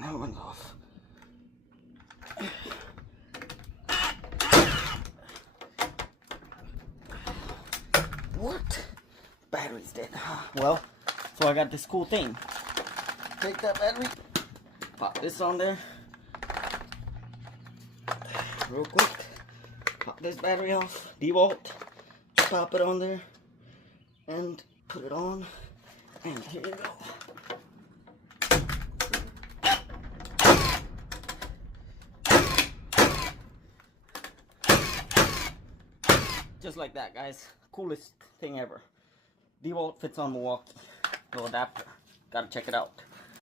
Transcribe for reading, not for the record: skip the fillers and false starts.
Now one's off. What? Battery's dead. Well, so I got this cool thing. Take that battery, pop this on there, real quick. Pop this battery off, DeWalt, pop it on there, and put it on, and here you go. Just like that, guys. Coolest thing ever. DeWalt fits on Milwaukee. Little adapter. Gotta check it out.